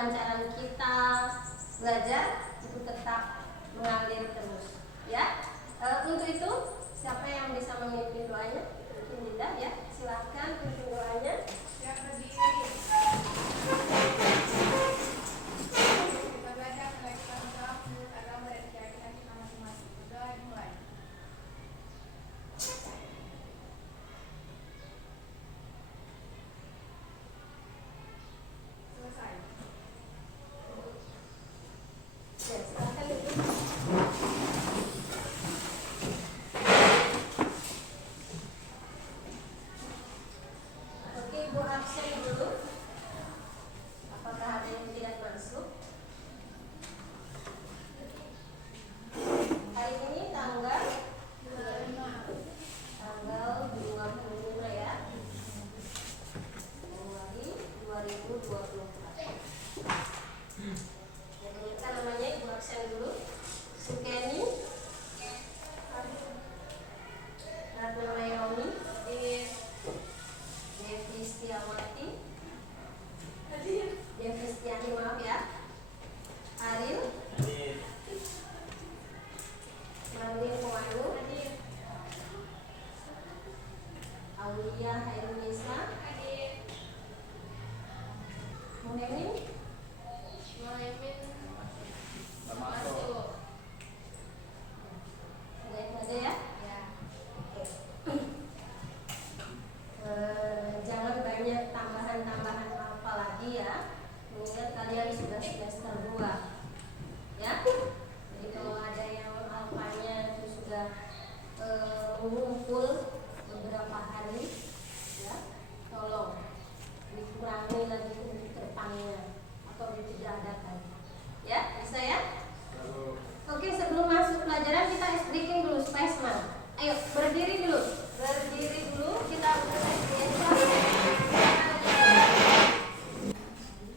kelancaran kita belajar itu tetap mengalir terus, ya. Untuk itu siapa yang bisa memimpin doanya? Mungkin Dinda, ya. Silahkan pimpin doanya. Siap berdiri. Kita belajar mulai kita menjawab menurut agama dan keyakinan kita masing-masing. Sudah dimulai. Selesai. Ya, silahkan itu. Oke, Ibu absen dulu. Apakah ada yang tidak masuk? Hari ini tanggal 25 ya. Januari 2024. Jadi kita namanya Ibu absen dulu. Sukeni, Ratna Mayomi, Devi Setiawati, Devi Setiani, maaf ya. Aril, Marwin Pawanu, Aulia Hairunisa, Muhemin, Masuk. ada ya? Jangan banyak tambahan-tambahan apa lagi ya, mengingat kalian sudah semester 2 ya. Jadi kalau ada yang alfanya itu sudah mengumpul beberapa hari ya, tolong dikurangi lagi untuk depannya atau ditidakadakan ya, bisa ya. Oke, sebelum masuk pelajaran kita ice breaking dulu supaya semangat. Ayo berdiri dulu, kita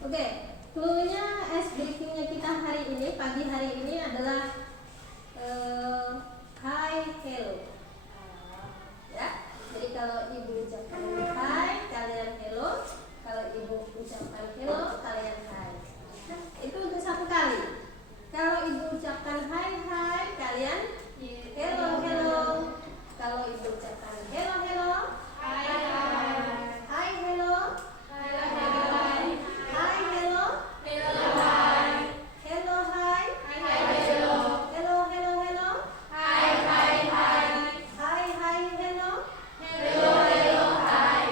Oke, clue-nya ice breaking-nya kita hari ini, pagi hari ini adalah hi, hello. Ya, jadi kalau ibu ucapkan hi, kalian hello. Kalau ibu ucapkan hello, kalian hi. Itu untuk satu kali. Kalau ibu ucapkan hi, kalian hello, hello. Kalau ibu ucapkan hello, hello, hi, hello, hi, hello, hello, hi, hello, hello, hello, hi.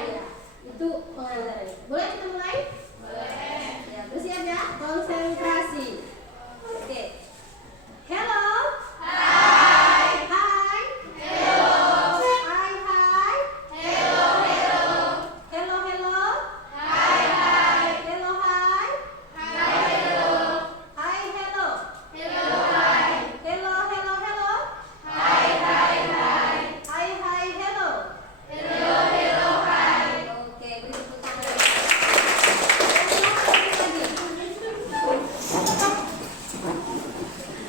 Itu pengantarnya. Boleh kita mulai? Boleh. Ya, bersiap ya, konsentrasi. Oke. Hello. Hi. Hello. Hi. Hello. Hello. Hello. Hi. Hello. Hi. Hello. Hello. Hello. Hi. Hello. Oke, beri tepuk tangan.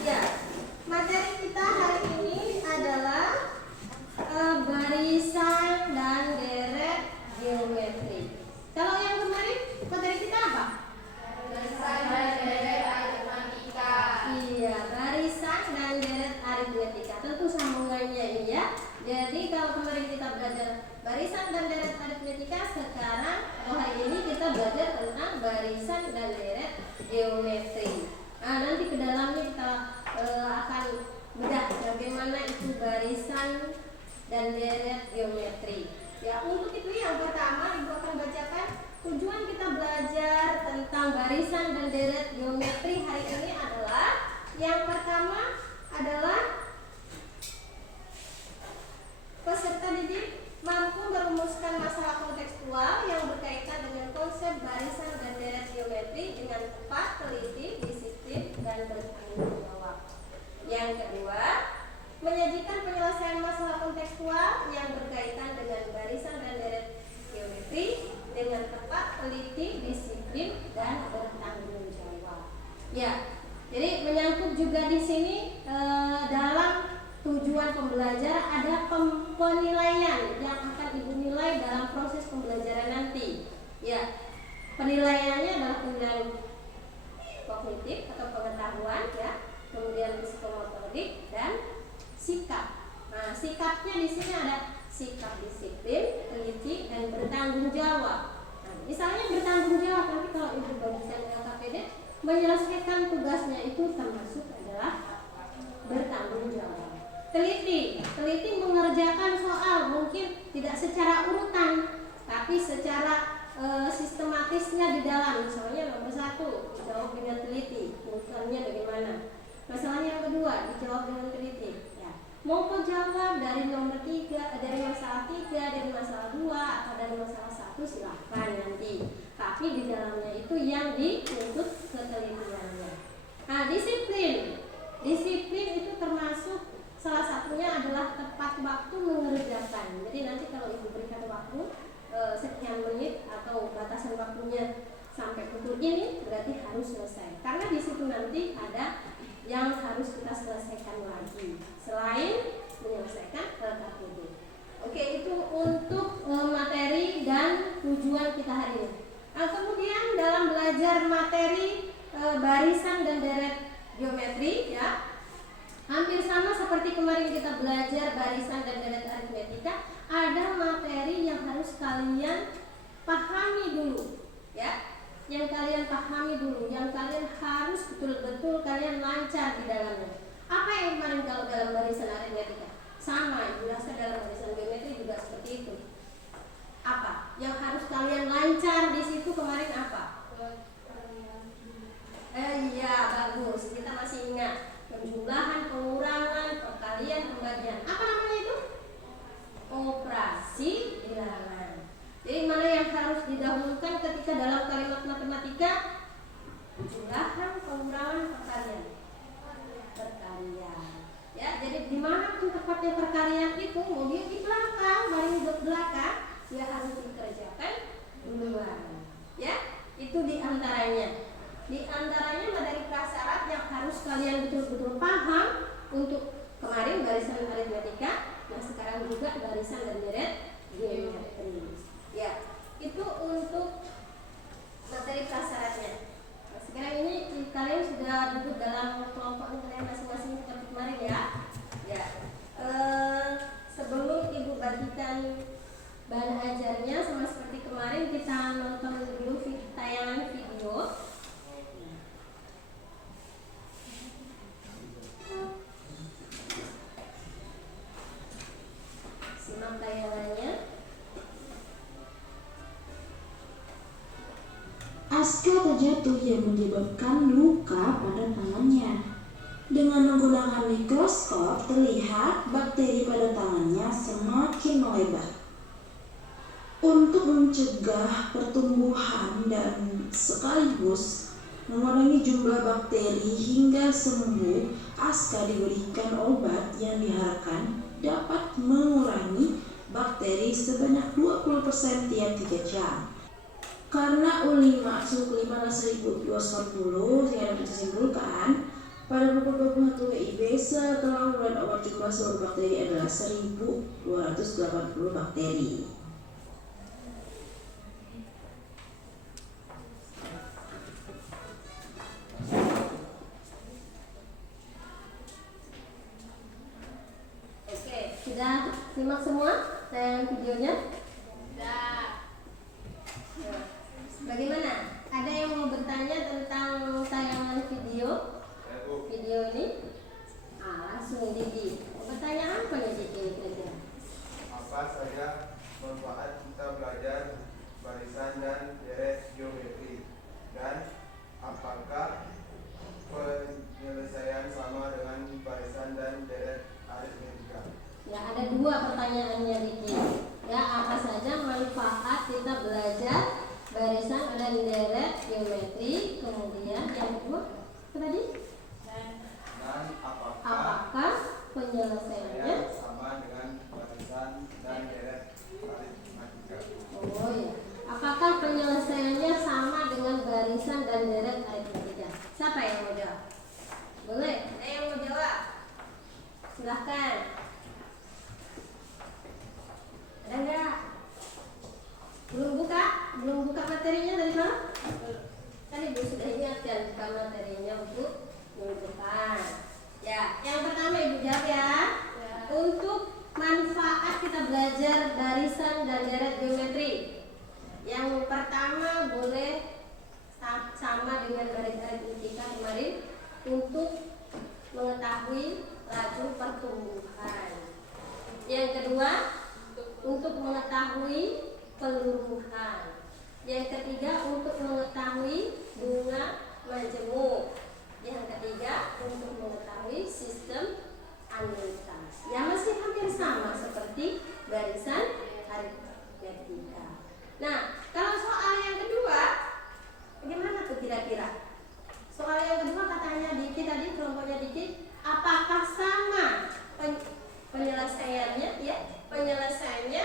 Ya, materi kita hari ini adalah barisan dan deret geometri. Kalau yang kemarin materi kita apa? Iya, barisan dan deret aritmetika. Tentu sambungannya ini ya. Jadi kalau kemarin kita belajar barisan dan deret aritmetika, sekarang hari ini kita belajar tentang barisan dan deret geometri. Nah, nanti ke dalamnya kita akan bedah bagaimana itu barisan dan deret geometri. Ya, untuk itu yang pertama Ibu akan bacakan tujuan kita belajar tentang barisan dan deret geometri hari ini adalah yang pertama adalah peserta didik mampu merumuskan masalah kontekstual yang berkaitan dengan konsep barisan dan deret geometri dengan tepat, teliti, disiplin, dan bertanggung jawab. Yang kedua, menyajikan penyelesaian masalah kontekstual yang berkaitan dengan barisan dan deret geometri dengan tepat, teliti, disiplin, dan bertanggung jawab. Ya, jadi menyangkut juga di sini dalam tujuan pembelajaran ada penilaian yang akan Ibu nilai dalam proses pembelajaran nanti. Ya, penilaiannya adalah penilaian ya, kemudian psikomotorik dan sikap. Nah, sikapnya di sini ada sikap disiplin, teliti, dan bertanggung jawab. Nah, misalnya bertanggung jawab, nanti kalau ibu bagikan LKPD, menyelesaikan tugasnya itu termasuk adalah bertanggung jawab. Teliti mengerjakan soal mungkin tidak secara urutan, tapi secara sistematisnya di dalam. Misalnya nomor 1 dijawab dengan teliti, urutannya bagaimana. Masalah yang kedua dijawab dengan teliti. Ya. Mau jawab dari nomor 3, dari masalah 3, dari masalah 2, atau dari masalah 1 silahkan nanti. Tapi di dalamnya itu yang dituntut ketelitiannya. Nah, disiplin itu termasuk salah satunya adalah tepat waktu mengerjakan. Jadi nanti kalau ibu berikan waktu sekian menit atau batasan waktunya sampai pukul ini berarti harus selesai. Karena di situ nanti ada yang harus kita selesaikan lagi selain menyelesaikan LKPD. Oke, itu untuk materi dan tujuan kita hari ini. Nah, kemudian dalam belajar materi barisan dan deret geometri, ya, hampir sama seperti kemarin kita belajar barisan dan deret aritmetika. Ada materi yang harus kalian pahami dulu, ya. Yang kalian pahami dulu, yang kalian harus betul-betul kalian lancar di dalamnya. Apa yang kemarin kalau dalam barisan aritmetika? Sama, jelaskan dalam barisan geometri juga seperti itu. Apa? Yang harus kalian lancar di situ kemarin apa? Iya, bagus. Kita masih ingat penjumlahan, pengurangan, perkalian, pembagian. Apa namanya itu? Operasi bilangan. Jadi mana yang harus didahulukan ketika dalam kalimat matematika? Penjumlahan, pengurangan, perkalian. Perkalian. Ya, jadi di mana tuh tepatnya perkalian itu? Mobil di belakang, paling di belakang, dia harus dikerjakan duluan. Ya, itu diantaranya. Di antaranya materi prasyarat yang harus kalian betul-betul paham untuk kemarin barisan aritmetika. Nah, sekarang juga barisan dan deret geometri. Ya, itu untuk materi prasyaratnya. Nah, sekarang ini kalian sudah duduk dalam kelompok kalian masing-masing seperti kemarin ya. Ya. Sebelum ibu bagikan bahan ajarnya sama seperti kemarin, kita nonton dulu tayangan video. Simak tayangannya. Aska terjatuh yang menyebabkan luka pada tangannya. Dengan menggunakan mikroskop, terlihat bakteri pada tangannya semakin melebar. Untuk mencegah pertumbuhan dan sekaligus mengurangi jumlah bakteri hingga sembuh, Aska diberikan obat yang diharapkan dapat mengurangi bakteri sebanyak 20% tiap 3 jam. Karena U5 suhu kelima adalah 1240, sehingga dapat disimpulkan pada pukul 21 WIB setelah pemberian obat jumlah seluruh bakteri adalah 1280 bakteri. Oke, sudah simak semua tayangan videonya? Sudah. Bagaimana? Ada yang mau bertanya tentang tayangan video ini? Langsung Didi. Mau bertanya apa nih Didi? Kira-kira? Apa saja manfaat kita belajar barisan dan deret geometri, dan apakah penyelesaian sama dengan barisan dan deret aritmetika? Ya, ada 2 pertanyaannya Didi. Ya, apa untuk mengetahui laju pertumbuhan. Yang kedua, untuk mengetahui peluruhan. Yang ketiga, untuk mengetahui bunga majemuk. Yang ketiga, untuk mengetahui sistem anuitas. Ya, masih hampir sama seperti barisan aritmetika. Nah, kalau soal yang kedua, bagaimana tuh kira-kira? Soal yang kedua katanya Diki tadi, kelompoknya Diki, apakah sama penyelesaiannya? Ya, penyelesaiannya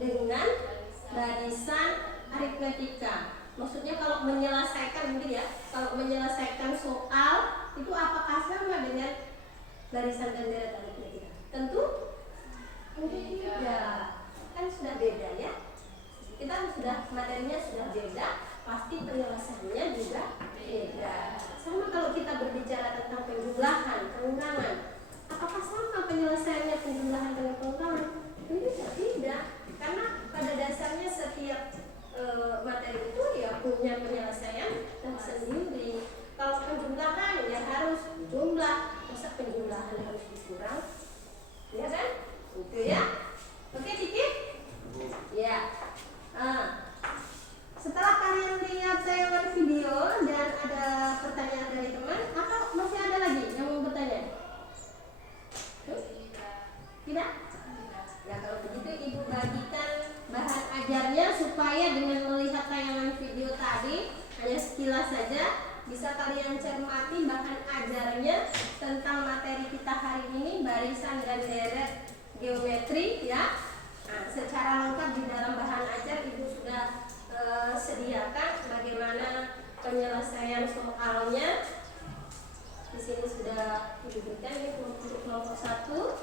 dengan barisan aritmetika. Maksudnya kalau menyelesaikan mungkin ya, kalau menyelesaikan soal itu apakah sama dengan barisan dan deret aritmetika? Tentu tidak, kan sudah beda ya. Kita sudah materinya sudah beda, pasti penyelesaiannya juga beda. Sama kalau kita berbicara tentang penjumlahan, pengurangan, apakah sama penyelesaiannya penjumlahan dengan pengurangan? Tentu tidak, karena pada dasarnya setiap materi itu ya punya penyelesaian tersendiri. Kalau penjumlahan ya harus jumlah, masa penjumlahan harus dikurang, ya kan? Itu ya. Oke, Dikit? Ya. Setelah kalian lihat tayangan video dan ada pertanyaan dari teman, atau masih ada lagi yang mau bertanya? Tidak? Ya, kalau begitu Ibu bagikan bahan ajarnya supaya dengan melihat tayangan video tadi hanya sekilas saja bisa kalian cermati bahan ajarnya tentang materi kita hari ini, barisan dan deret geometri ya. Nah, secara lengkap di dalam bahan ajar Ibu sudah sediakan bagaimana penyelesaian soalnya. Di sini sudah diberikan ini untuk kelompok 1,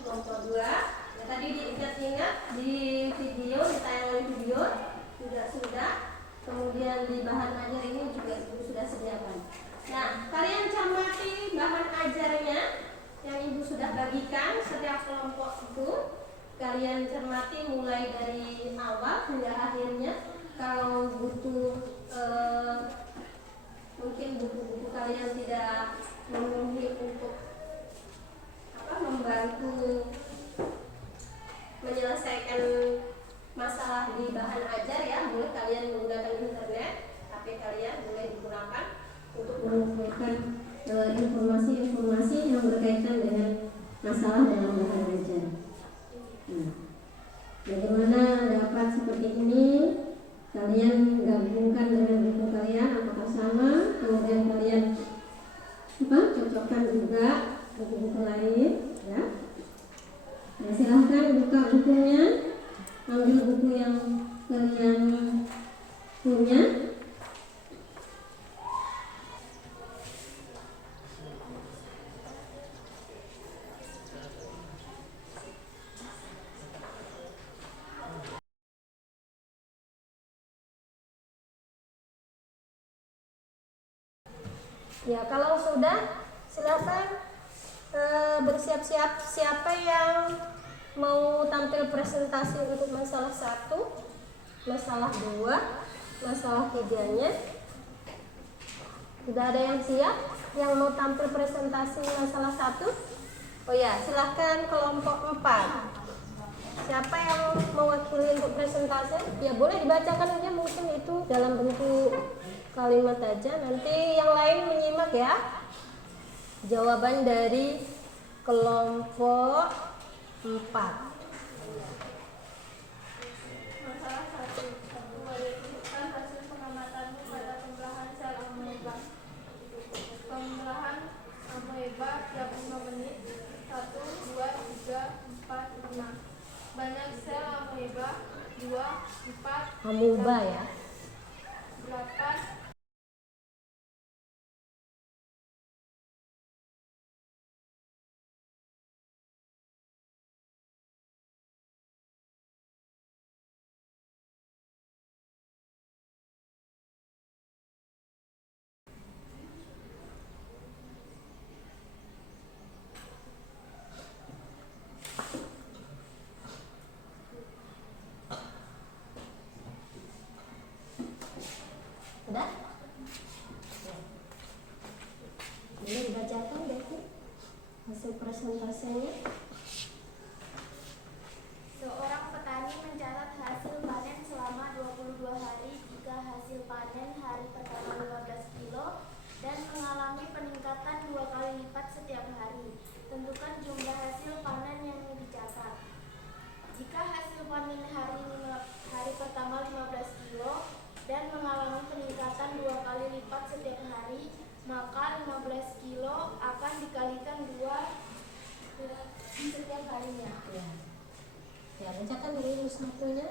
kelompok 2. Ya, tadi diingat-ingat di video, di tayangan video sudah. Kemudian di bahan ajar ini juga Ibu sudah sediakan. Nah, kalian cermati bahan ajarnya yang Ibu sudah bagikan setiap kelompok itu. Kalian cermati mulai dari awal hingga akhirnya. Kalau butuh mungkin buku-buku kalian tidak memenuhi untuk membantu menyelesaikan masalah di bahan ajar ya, boleh kalian menggunakan internet. HP kalian boleh digunakan untuk mengumpulkan informasi-informasi yang berkaitan dengan masalah dalam bahan ajar. Bagaimana dapat seperti ini? Kalian gabungkan dengan buku kalian apakah sama? Kemudian kalian cocokkan juga buku-buku lain ya. Nah, silahkan buka bukunya, ambil buku yang kalian punya. Ya, kalau sudah silakan bersiap-siap. Siapa yang mau tampil presentasi untuk masalah 1, masalah 2, masalah 3-nya? Sudah ada yang siap yang mau tampil presentasi masalah 1? Oh ya, silakan kelompok 4. Siapa yang mewakili untuk presentasi? Ya boleh dibacakan aja, mungkin itu dalam bentuk kalimat aja. Nanti yang lain menyimak ya. Jawaban dari kelompok 4. Masalah 1. Tunjukkan hasil pengamatanmu pada pembelahan sel amoeba. Pembelahan amoeba tiap 5 menit. 1, 2, 3, 4, 5. Banyak sel amoeba 2, 4, Amoeba ya. 8. presentasenya. Seorang petani mencatat hasil panen selama 22 hari jika hasil panen hari pertama 15 kilo dan mengalami peningkatan 2 kali lipat setiap hari. Tentukan jumlah hasil panen yang dicatat. Jika hasil panen hari pertama 15 kilo dan mengalami peningkatan 2 kali lipat setiap hari, maka 15 kilo akan dikalikan 2 setiap harinya. Ya, bacakan dulu U1-nya.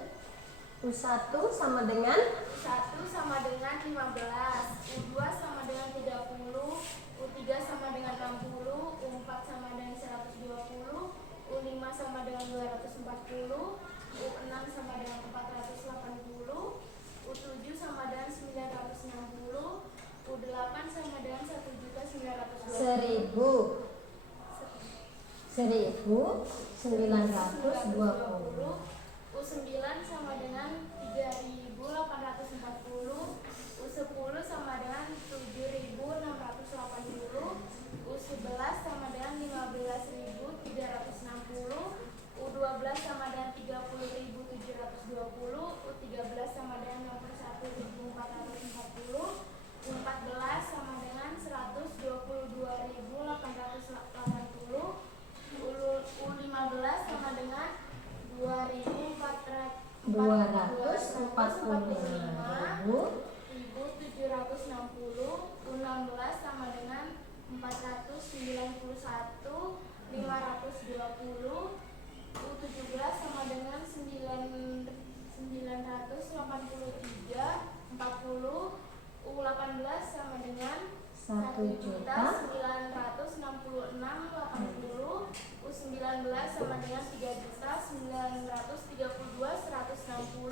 U1 sama dengan 1 sama dengan 15, U2 sama dengan 30, U3 sama dengan 60, U4 sama dengan 120, U5 sama dengan 240, U6 sama dengan 480, U7 sama dengan 960, U8 sama dengan 1.920. 1920. U9 sama dengan 3.840, U10 sama dengan 7.680, U11 sama dengan 15.360, U12 sama dengan 30.720, U13 sama dengan 61.440, U14 sama dengan 122.880, U15 sama dengan 245.760, U16 sama dengan 491.520, U17 sama dengan 983.40, U18 sama dengan 1.966.80, U19 sama dengan 3.932.160,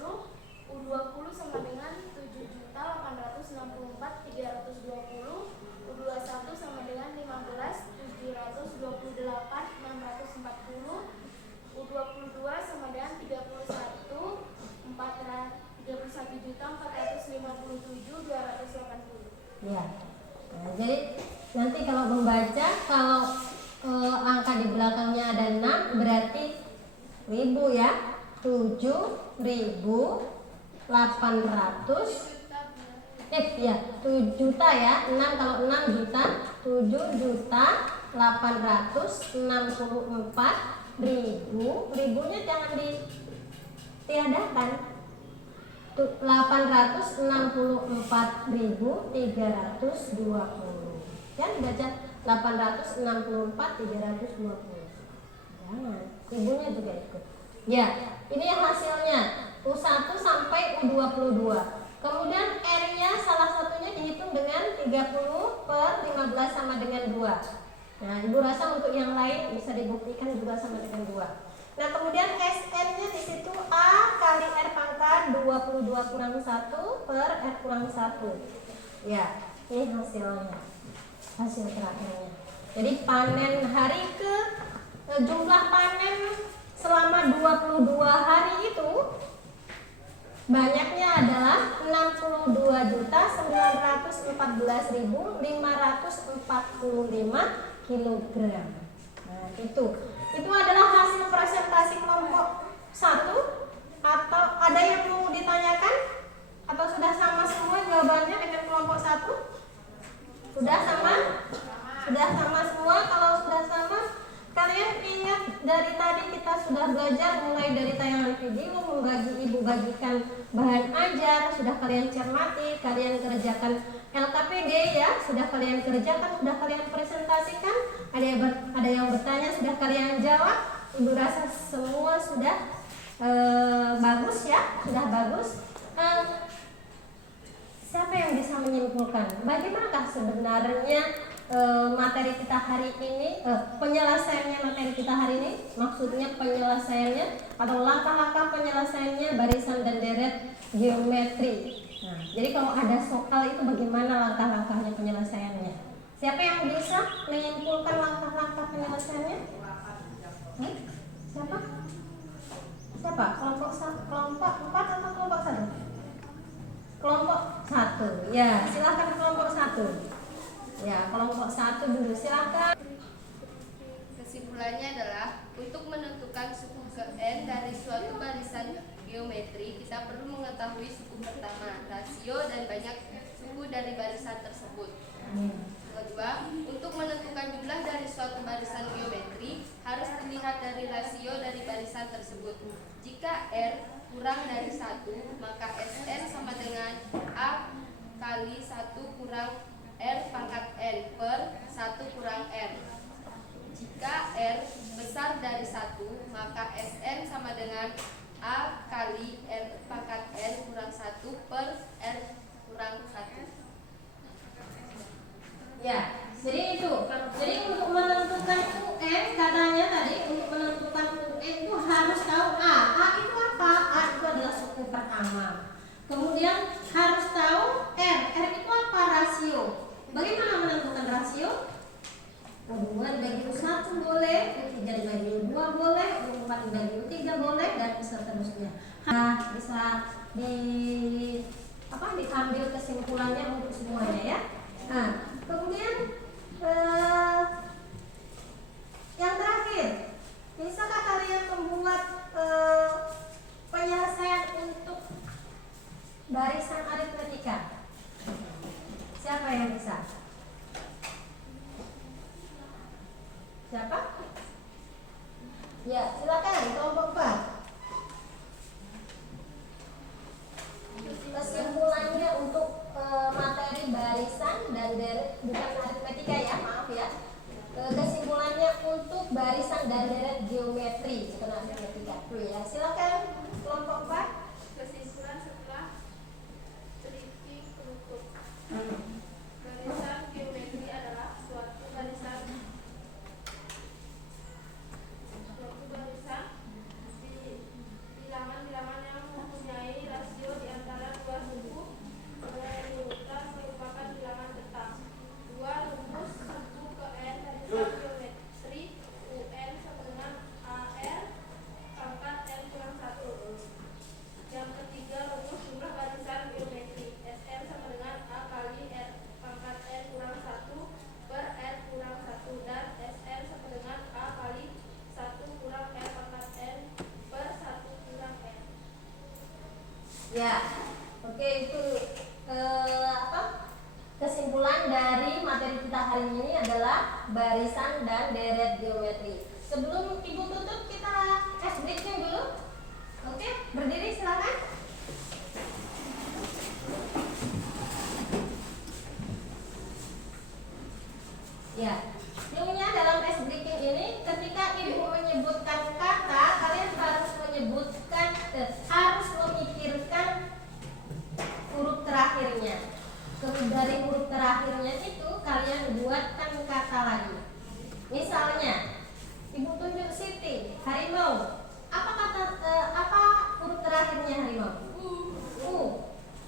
U20 sama dengan 7.864.320, U21 sama dengan 15.728.640, U22 sama dengan 31.457.280. ya. Nah, jadi nanti kalau membaca, kalau angka di belakangnya ada 6 berarti ribu ya. 7.800 ya 7 juta ya. 6 kalau 6 juta, 7.864.000. Ribunya jangan ditiadakan. 864.320. Kan baca 864.320. Jangan, ibunya juga ikut. Ya, ini yang hasilnya U1 sampai U22. Kemudian R-nya salah satunya dihitung dengan 30/15 sama dengan 2. Nah, Ibu rasa untuk yang lain bisa dibuktikan juga sama dengan 2. Nah, kemudian SN-nya di situ A kali R pangkat 22 kurang 1 per R kurang 1. Ya, ini hasilnya. Hasil terakhirnya. Jadi panen hari jumlah panen selama 22 hari itu banyaknya adalah 62.914.545 kg. Nah, itu adalah hasil presentasi kelompok 1. Atau ada yang mau ditanyakan? Atau sudah sama semua jawabannya dengan kelompok 1? Sudah sama? Sudah sama semua? Kalau sudah sama, kalian ingat dari tadi kita sudah belajar mulai dari tayangan video, Ibu bagikan bahan ajar, sudah kalian cermati, kalian kerjakan LKPD ya, sudah kalian kerjakan, sudah kalian presentasikan, ada yang bertanya, sudah kalian jawab. Ibu rasa semua sudah bagus ya, sudah bagus. Siapa yang bisa menyimpulkan bagaimanakah sebenarnya materi kita hari ini, penyelesaiannya materi kita hari ini, maksudnya penyelesaiannya atau langkah-langkah penyelesaiannya barisan dan deret geometri. Nah, jadi kalau ada soal itu bagaimana langkah-langkahnya penyelesaiannya? Siapa yang bisa menyimpulkan langkah-langkah penyelesaiannya? Siapa? Siapa? Kelompok 4 atau kelompok 1? Kelompok 1. Ya, silakan kelompok 1. Ya, kelompok 1 dulu silakan. Kesimpulan kesimpulannya adalah untuk menentukan suku ke N dari suatu barisan geometri, kita perlu mengetahui suku pertama, rasio, dan banyak suku dari barisan tersebut. Kedua, untuk menentukan jumlah dari suatu barisan geometri harus dilihat dari rasio dari barisan tersebut. Jika R kurang dari 1, maka Sn sama dengan A kali 1 kurang R pangkat N per 1 kurang R. Jika R besar dari 1, maka Sn sama dengan A kali R pangkat N kurang 1 per R kurang 1. Ya, jadi itu. Jadi untuk menentukan UN katanya tadi untuk menentukan UN itu harus tahu A. A itu apa? A itu adalah suku pertama. Kemudian harus tahu R. R itu apa? Rasio. Bagaimana menentukan rasio? 2 dibagi 1 boleh, 3 dibagi 2 boleh, 4 dibagi 3 boleh, dan seterusnya. Nah, bisa diambil kesimpulannya untuk semuanya ya. Nah, kemudian yang terakhir, bisakah kalian membuat penyelesaian untuk barisan aritmetika? Siapa yang bisa? Siapa? Ya, silakan kelompok 4. Kesimpulannya untuk materi barisan dan deret, bukan aritmetika ya, maaf ya. Kesimpulannya untuk barisan dan deret geometri, bukan aritmetika. Ya, silakan kelompok 4. Kesimpulan setelah teliti penutup. Barisan geometri adalah suatu barisan bilangan-bilangan yang mempunyai rasio di antara dua suku berurutan merupakan bilangan tetap. Dua rumus suku ke N barisan geometri UN sama dengan AR pangkat N kurang 1. Yang ketiga, rumus jumlah barisan geometri Sn sama dengan A kali R pangkat N kurang 1 per R kurang 1, dan Sn sama dengan A kali 1 kurang R pangkat N per 1 kurang R. Ya, oke, itu kesimpulan dari materi kita hari ini adalah barisan dan deret geometri. Sebelum Ibu tutup, kita tes breaknya dulu. Oke, berdiri silakan. Ya, ilmunya dalam tes breaking ini, ketika Ibu menyebutkan kata, kalian harus menyebutkan, harus memikirkan huruf terakhirnya. Dari huruf terakhirnya itu kalian buatkan kata lagi. Misalnya, Ibu tunjuk Siti, harimau. Apa huruf terakhirnya harimau? U.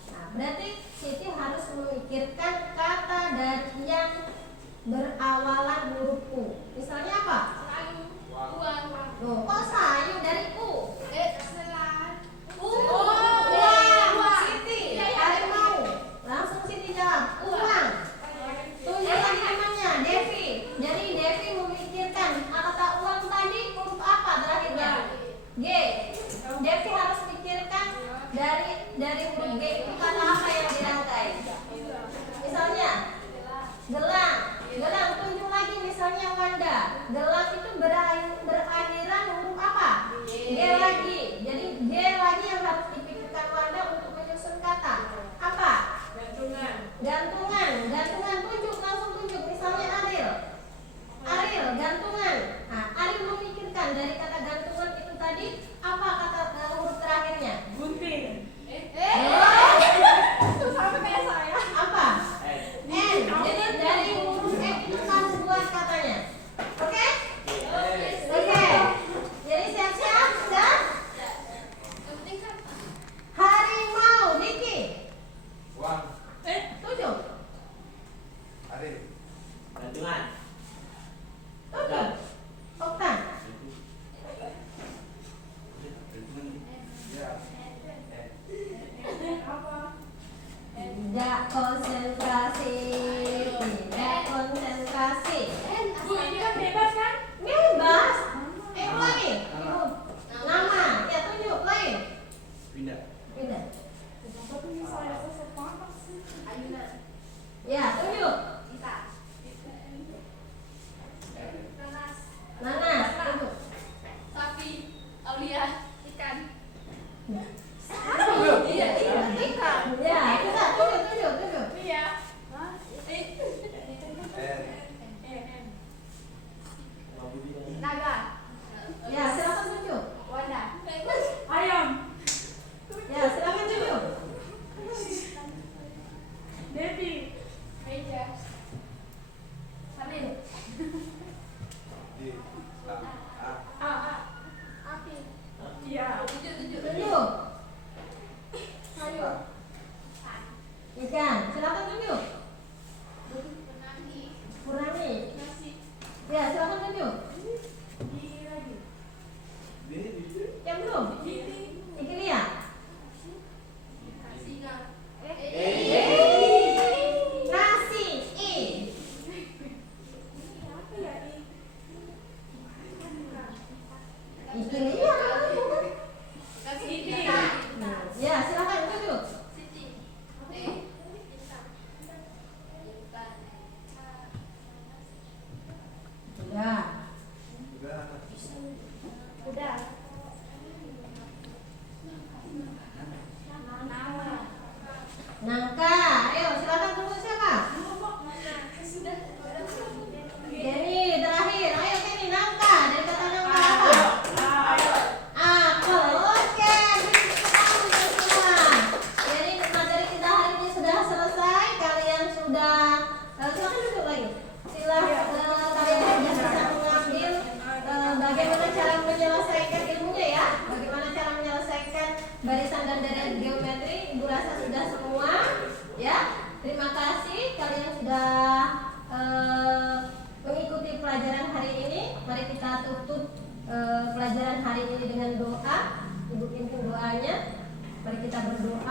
Nah, berarti Siti harus memikirkan kata dari yang berawalan huruf U. Misalnya apa? Loh, kok sayu dari U? Uang. Siti, harimau. Langsung Siti jawab, uang. Tunjuk lagi temannya, Devi. Jadi Devi memikirkan kata uang tadi huruf apa terakhirnya? G. Devi harus pikirkan dari huruf G itu kata apa yang dirangkai. Misalnya gelang. Gelang, tunjuk lagi misalnya Wanda. Gelang itu berakhiran huruf apa? G lagi. Jadi G lagi yang harus dipikirkan Wanda untuk menyusun kata. Apa? Gantungan. Gantungan, tunjuk, langsung tunjuk. Misalnya Ariel. Ariel, gantungan. Nah, Ariel memikirkan dari kata gantungan itu tadi apa kata huruf terakhirnya? Gunting. Sama kayak saya. Apa? N. Jadi dari huruf N itu harus buat katanya. Oke? Oke. Jadi siap-siap sudah? Harimau, Diki. Uang. Tunjuk. Arif. Gantungan. Tunjuk. Oktan. Ya. Tidak konsentrasi. Tidak konsentrasi. Bu, ini kan bebas kan? Bebas.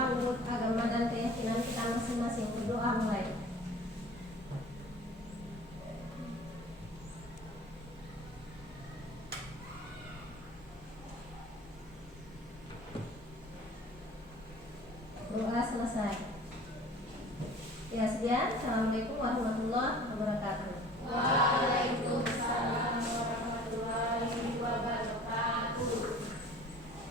menurut agama dan keyakinan kita masing-masing. Berdoa mulai. Doa selesai. Ya, sekian. Assalamualaikum warahmatullahi wabarakatuh.